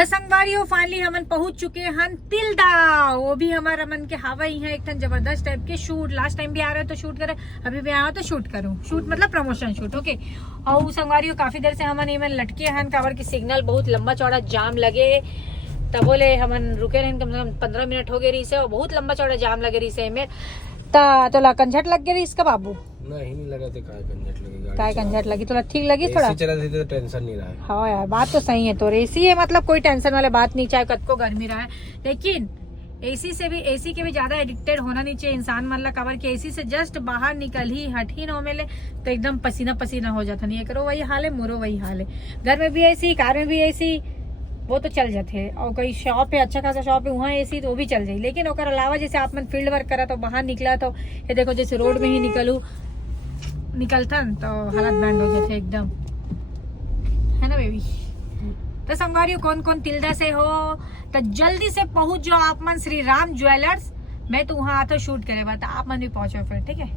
तो संगवारियों फाइनली हमन पहुंच चुके हैं तिल्दा। वो भी हमारा मन के हवा ही है, एक टन जबरदस्त टाइप के शूट। लास्ट टाइम भी आ रहे तो शूट करे, अभी भी आया तो शूट करूं। शूट मतलब प्रमोशन शूट, ओके। और संगवारियों काफी देर से हमन इमन लटके हैं, काबर की सिग्नल बहुत लंबा चौड़ा जाम लगे, तब बोले हमन रुके रहे कम से कम 15 मिनट हो गए रही से, और बहुत लंबा चौड़ा जाम लगे रही से में। तो कंझट लग गई इसका बाबू? नहीं लगा थे, काय कंजट लगी, काय कंझट लगी? तो ठीक लगी थोड़ा? एसी चला थी तो टेंशन नहीं रहा। हाँ यार, बात तो सही है। तो एसी है मतलब कोई टेंशन वाले बात नहीं, चाहे कद को गर्मी रहा है। लेकिन एसी के भी ज्यादा एडिक्टेड होना नहीं चाहिए इंसान, मतलब कवर के एसी से जस्ट बाहर निकल ही हट ही न मिले तो एकदम पसीना पसीना हो जाता। नहीं करो वही हाल है, मोरो वही हाल है। घर में भी एसी, कार में भी एसी, वो तो चल जाते हैं। और कोई शॉप है, अच्छा खासा शॉप है, वहाँ एसी तो वो भी चल जाए। लेकिन ओकर अलावा जैसे आप मन फील्ड वर्क करा तो बाहर निकला तो ये देखो, जैसे रोड में ही निकलता तो हालत बैंड हो जाते एकदम, है ना बेबी? तो संगवारियों कौन कौन तिल्दा से हो तो जल्दी से पहुंच जाओ आप मन श्री राम ज्वेलर्स। मैं तो वहाँ आता शूट करे बात, आप मन भी पहुंचो फिर, ठीक है?